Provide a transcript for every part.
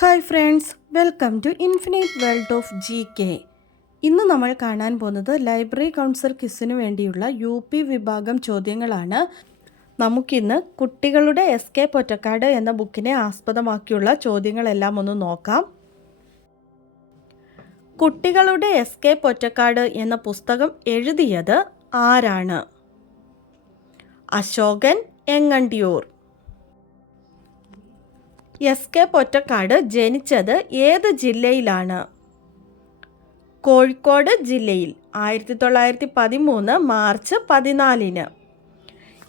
Hi friends, welcome to infinite world of GK. ഇന്ന് നമ്മൾ കാണാൻ പോകുന്നത് ലൈബ്രറി കൗൺസിൽ ക്വിസിന് വേണ്ടിയുള്ള UP വിഭാഗം ചോദ്യങ്ങളാണ്. നമുക്കിന്ന് കുട്ടികളുടെ SK പൊറ്റക്കാട് എന്ന ബുക്കിനെ ആസ്പദമാക്കിയുള്ള ചോദ്യങ്ങളെല്ലാം ഒന്ന് നോക്കാം. കുട്ടികളുടെ SK പൊറ്റക്കാട് എന്ന പുസ്തകം എഴുതിയത് ആരാണ്? അശോകൻ എങ്ങണ്ടിയൂർ. SK പൊറ്റക്കാട് ജനിച്ചത് ഏത് ജില്ലയിലാണ്? കോഴിക്കോട് ജില്ലയിൽ 1913 മാർച്ച് 14.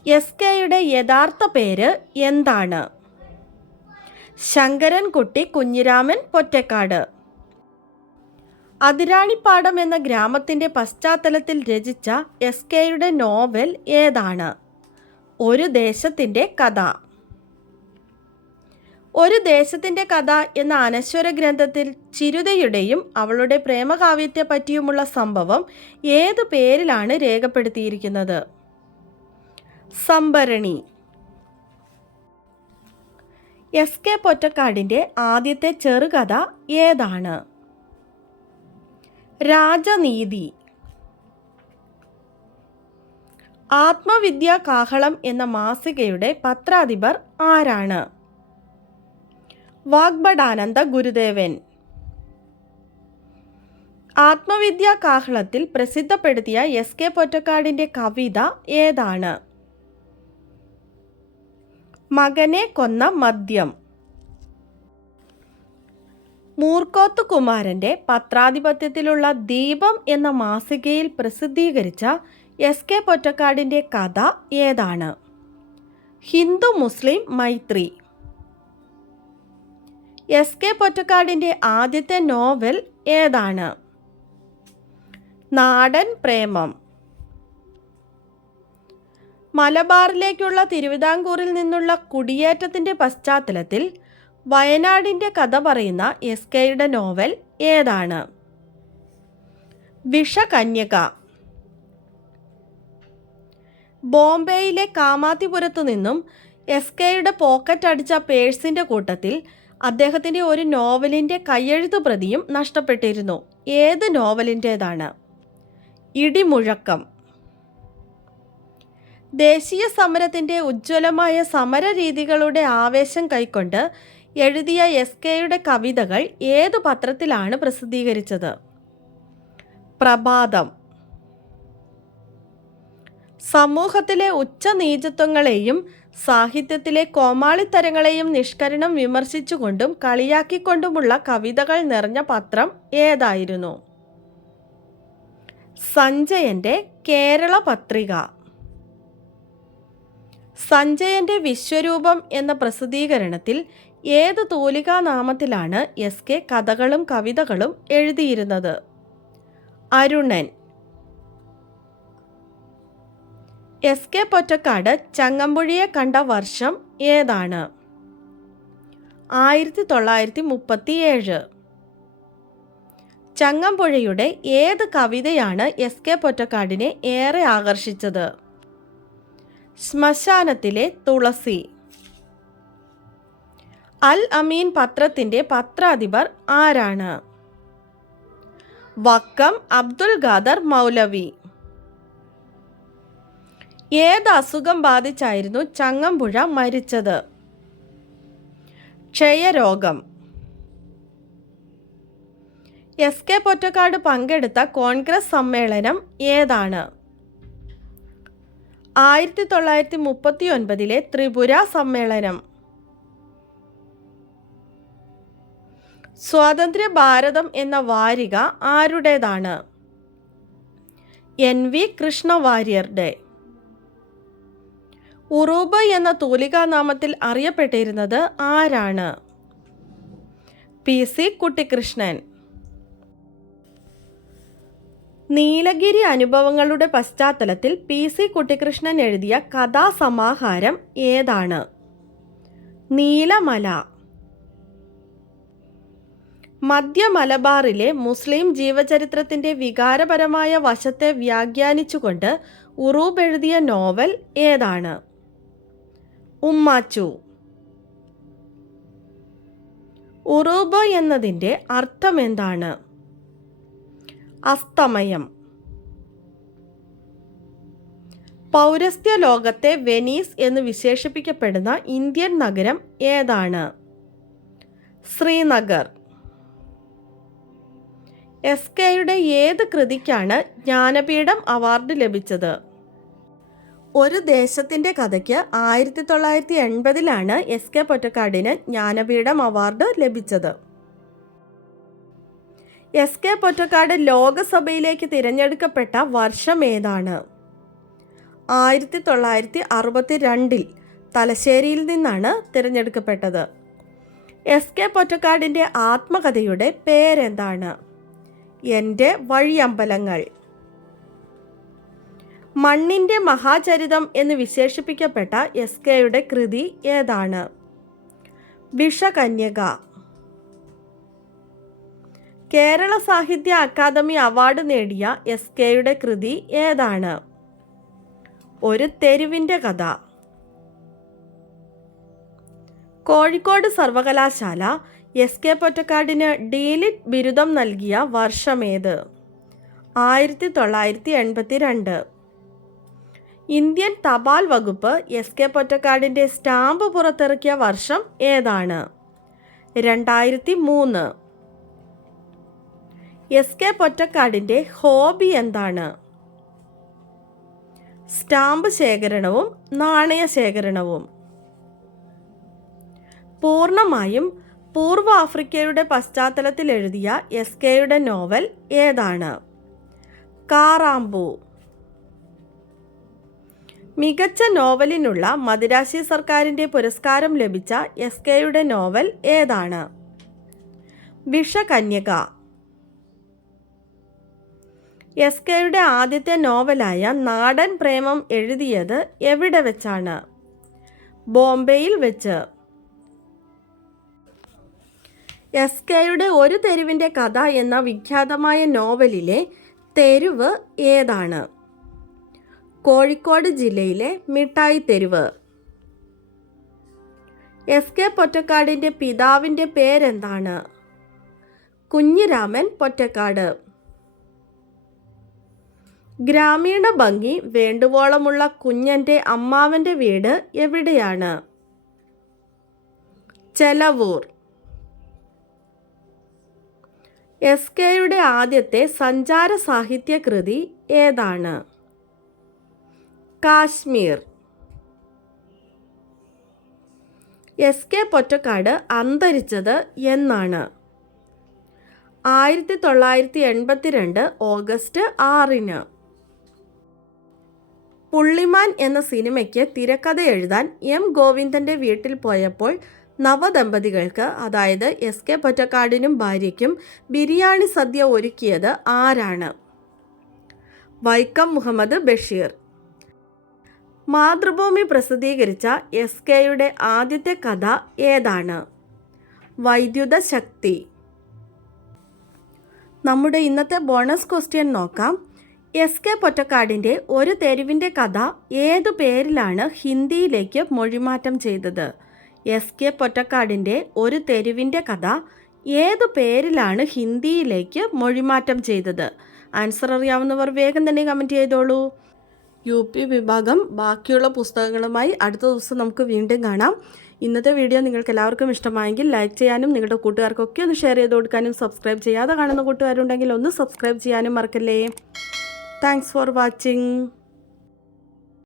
SKയുടെ യഥാർത്ഥ പേര് എന്താണ്? ശങ്കരൻകുട്ടി കുഞ്ഞിരാമൻ പൊറ്റക്കാട്. അതിരാണിപ്പാടം എന്ന ഗ്രാമത്തിൻ്റെ പശ്ചാത്തലത്തിൽ രചിച്ച SKയുടെ നോവൽ ഏതാണ്? ഒരു ദേശത്തിൻ്റെ കഥ. ഒരു ദേശത്തിൻ്റെ കഥ എന്ന അനശ്വര ഗ്രന്ഥത്തിൽ ചിരുതയുടെയും അവളുടെ പ്രേമകാവ്യത്തെ പറ്റിയുമുള്ള സംഭവം ഏതു പേരിലാണ് രേഖപ്പെടുത്തിയിരിക്കുന്നത്? സംഭരണി. SK പൊറ്റക്കാടിൻ്റെ ആദ്യത്തെ ചെറുകഥ ഏതാണ്? രാജനീതി. ആത്മവിദ്യാ കാഹളം എന്ന മാസികയുടെ പത്രാധിപർ ആരാണ്? വാഗ്ഭടാനന്ദ ഗുരുദേവൻ. ആത്മവിദ്യാ കാഹളത്തിൽ പ്രസിദ്ധപ്പെടുത്തിയ SK പൊറ്റക്കാടിൻ്റെ കവിത ഏതാണ്? മകനെ കൊന്ന മദ്യം. മൂർക്കോത്ത് കുമാരൻ്റെ പത്രാധിപത്യത്തിലുള്ള ദീപം എന്ന മാസികയിൽ പ്രസിദ്ധീകരിച്ച SK പൊറ്റക്കാടിൻ്റെ കഥ ഏതാണ്? ഹിന്ദു മുസ്ലിം മൈത്രി. SK പൊറ്റക്കാടിൻ്റെ ആദ്യത്തെ നോവൽ ഏതാണ്? നാടൻ പ്രേമം. മലബാറിലേക്കുള്ള തിരുവിതാംകൂറിൽ നിന്നുള്ള കുടിയേറ്റത്തിൻ്റെ പശ്ചാത്തലത്തിൽ വയനാടിൻ്റെ കഥ പറയുന്ന SKയുടെ നോവൽ ഏതാണ്? വിഷകന്യക. ബോംബെയിലെ കാമാത്തിപുരത്തു നിന്നും SKയുടെ പോക്കറ്റ് അടിച്ച പേഴ്സിൻ്റെ കൂട്ടത്തിൽ അദ്ദേഹത്തിൻ്റെ ഒരു നോവലിൻ്റെ കയ്യെഴുത്തു പ്രതിയും നഷ്ടപ്പെട്ടിരുന്നു. ഏത് നോവലിൻ്റേതാണ്? ഇടിമുഴക്കം. ദേശീയ സമരത്തിൻ്റെ ഉജ്ജ്വലമായ സമരരീതികളുടെ ആവേശം കൈക്കൊണ്ട് എഴുതിയ SKയുടെ കവിതകൾ ഏതു പത്രത്തിലാണ് പ്രസിദ്ധീകരിച്ചത്? പ്രഭാതം. സമൂഹത്തിലെ ഉച്ചനീചത്വങ്ങളെയും സാഹിത്യത്തിലെ കോമാളിത്തരങ്ങളെയും നിഷ്കരണം വിമർശിച്ചുകൊണ്ടും കളിയാക്കിക്കൊണ്ടുമുള്ള കവിതകൾ നിറഞ്ഞ പത്രം ഏതായിരുന്നു? സഞ്ജയൻ്റെ കേരള പത്രിക. സഞ്ജയൻ്റെ വിശ്വരൂപം എന്ന പ്രസിദ്ധീകരണത്തിൽ ഏത് തൂലികാനാമത്തിലാണ് SK കഥകളും കവിതകളും എഴുതിയിരുന്നത്? അരുണൻ. SK പൊറ്റക്കാട് ചങ്ങമ്പുഴിയെ കണ്ട വർഷം ഏതാണ്? 1937. ചങ്ങമ്പുഴയുടെ ഏത് കവിതയാണ് SK പൊറ്റക്കാടിനെ ഏറെ ആകർഷിച്ചത്? ശ്മശാനത്തിലെ തുളസി. അൽ അമീൻ പത്രത്തിൻ്റെ പത്രാധിപർ ആരാണ്? വക്കം അബ്ദുൽ ഖാദർ മൗലവി. ഏത് അസുഖം ബാധിച്ചായിരുന്നു ചങ്ങമ്പുഴ മരിച്ചത്? ക്ഷയരോഗം. SK പൊറ്റക്കാട് പങ്കെടുത്ത കോൺഗ്രസ് സമ്മേളനം ഏതാണ്? 1939 ത്രിപുര സമ്മേളനം. സ്വാതന്ത്ര്യ ഭാരതം എന്ന വാരിക ആരുടേതാണ്? NV കൃഷ്ണവാര്യരുടെ. ഉറൂബ് എന്ന തൂലികാനാമത്തിൽ അറിയപ്പെട്ടിരുന്നത് ആരാണ്? PC കുട്ടിക്കൃഷ്ണൻ. നീലഗിരി അനുഭവങ്ങളുടെ പശ്ചാത്തലത്തിൽ PC കുട്ടിക്കൃഷ്ണൻ എഴുതിയ കഥാസമാഹാരം ഏതാണ്? നീലമല. മധ്യ മലബാറിലെ മുസ്ലിം ജീവചരിത്രത്തിൻ്റെ വികാരപരമായ വശത്തെ വ്യാഖ്യാനിച്ചുകൊണ്ട് ഉറൂബ് എഴുതിയ നോവൽ ഏതാണ്? ഉമ്മാച്ചു. ഉറൂബ് എന്നതിൻ്റെ അർത്ഥം എന്താണ്? അസ്തമയം. പൗരസ്ത്യ ലോകത്തെ വെനീസ് എന്ന് വിശേഷിപ്പിക്കപ്പെടുന്ന ഇന്ത്യൻ നഗരം ഏതാണ്? ശ്രീനഗർ. എസ്.കെയുടെ ഏത് കൃതിക്കാണ് ജ്ഞാനപീഠം അവാർഡ് ലഭിച്ചത്? ഒരു ദേശത്തിൻ്റെ കഥയ്ക്ക് 1980 എസ്.കെ പൊറ്റക്കാടിന് ജ്ഞാനപീഠം അവാർഡ് ലഭിച്ചത്. എസ്.കെ പൊറ്റക്കാട് ലോകസഭയിലേക്ക് തിരഞ്ഞെടുക്കപ്പെട്ട വർഷം ഏതാണ്? 1962 തലശ്ശേരിയിൽ നിന്നാണ് തിരഞ്ഞെടുക്കപ്പെട്ടത്. എസ്.കെ പൊറ്റക്കാടിൻ്റെ ആത്മകഥയുടെ പേരെന്താണ്? എൻ്റെ വഴിയമ്പലങ്ങൾ. മണ്ണിൻ്റെ മഹാചരിതം എന്ന് വിശേഷിപ്പിക്കപ്പെട്ട എസ്.കെയുടെ കൃതി ഏതാണ്? വിഷകന്യക. കേരള സാഹിത്യ അക്കാദമി അവാർഡ് നേടിയ എസ്.കെയുടെ കൃതി ഏതാണ്? ഒരു തെരുവിൻ്റെ കഥ. കോഴിക്കോട് സർവകലാശാല എസ്.കെ പൊറ്റക്കാടിന് ഡീലിറ്റ് ബിരുദം നൽകിയ വർഷമേത്? 1982. ഇന്ത്യൻ തപാൽ വകുപ്പ് എസ്.കെ പൊറ്റക്കാടിൻ്റെ സ്റ്റാമ്പ് പുറത്തിറക്കിയ വർഷം ഏതാണ്? 2003. എസ്.കെ പൊറ്റക്കാടിൻ്റെ ഹോബി എന്താണ്? സ്റ്റാമ്പ് ശേഖരണവും നാണയ ശേഖരണവും. പൂർണ്ണമായും പൂർവ്വ ആഫ്രിക്കയുടെ പശ്ചാത്തലത്തിൽ എഴുതിയ എസ്.കെയുടെ നോവൽ ഏതാണ്? കാറാമ്പൂ. മികച്ച നോവലിനുള്ള മദിരാശി സർക്കാരിൻ്റെ പുരസ്കാരം ലഭിച്ച എസ്.കെയുടെ നോവൽ ഏതാണ്? വിഷകന്യക. എസ്.കെയുടെ ആദ്യത്തെ നോവലായ നാടൻ പ്രേമം എഴുതിയത് എവിടെ വെച്ചാണ്? ബോംബെയിൽ വെച്ച്. എസ്.കെയുടെ ഒരു തെരുവിൻ്റെ കഥ എന്ന വിഖ്യാതമായ നോവലിലെ തെരുവ് ഏതാണ്? കോഴിക്കോട് ജില്ലയിലെ മിഠായി തെരുവ്. എസ്.കെ പൊറ്റക്കാടിൻ്റെ പിതാവിൻ്റെ പേരെന്താണ്? കുഞ്ഞിരാമൻ പൊറ്റക്കാട്. ഗ്രാമീണ ഭംഗി വേണ്ടുവോളമുള്ള കുഞ്ഞൻ്റെ അമ്മാവൻ്റെ വീട് എവിടെയാണ്? ചെലവൂർ. എസ്.കെയുടെ ആദ്യത്തെ സഞ്ചാര സാഹിത്യ കൃതി ഏതാണ്? കാശ്മീർ. എസ്.കെ പൊറ്റക്കാട് അന്തരിച്ചത് എന്നാണ്? 1982 ഓഗസ്റ്റ് 6. പുള്ളിമാൻ എന്ന സിനിമയ്ക്ക് തിരക്കഥ എഴുതാൻ എം ഗോവിന്ദൻ്റെ വീട്ടിൽ പോയപ്പോൾ നവദമ്പതികൾക്ക്, അതായത് എസ്.കെ പൊറ്റക്കാടിനും ഭാര്യയ്ക്കും ബിരിയാണി സദ്യ ഒരുക്കിയത് ആരാണ്? വൈക്കം മുഹമ്മദ് ബഷീർ. മാതൃഭൂമി പ്രസിദ്ധീകരിച്ച എസ്.കെയുടെ ആദ്യത്തെ കഥ ഏതാണ്? വൈദ്യുത ശക്തി. നമ്മുടെ ഇന്നത്തെ ബോണസ് ക്വസ്റ്റ്യൻ നോക്കാം. എസ്.കെ പൊറ്റക്കാടിൻ്റെ ഒരു തെരുവിൻ്റെ കഥ ഏതു പേരിലാണ് ഹിന്ദിയിലേക്ക് മൊഴിമാറ്റം ചെയ്തത്? എസ്.കെ പൊറ്റക്കാടിൻ്റെ ഒരു തെരുവിൻ്റെ കഥ ഏതു പേരിലാണ് ഹിന്ദിയിലേക്ക് മൊഴിമാറ്റം ചെയ്തത്? ആൻസർ അറിയാവുന്നവർ വേഗം തന്നെ കമൻറ്റ് ചെയ്തോളൂ. UP വിഭാഗം ബാക്കിയുള്ള പുസ്തകങ്ങളുമായി അടുത്ത ദിവസം നമുക്ക് വീണ്ടും കാണാം. ഇന്നത്തെ വീഡിയോ നിങ്ങൾക്ക് എല്ലാവർക്കും ഇഷ്ടമായെങ്കിൽ ലൈക്ക് ചെയ്യാനും നിങ്ങളുടെ കൂട്ടുകാർക്കൊക്കെ ഒന്ന് ഷെയർ ചെയ്ത് കൊടുക്കാനും സബ്സ്ക്രൈബ് ചെയ്യാതെ കാണുന്ന കൂട്ടുകാരുണ്ടെങ്കിൽ ഒന്ന് സബ്സ്ക്രൈബ് ചെയ്യാനും മറക്കല്ലേ. Thanks for watching.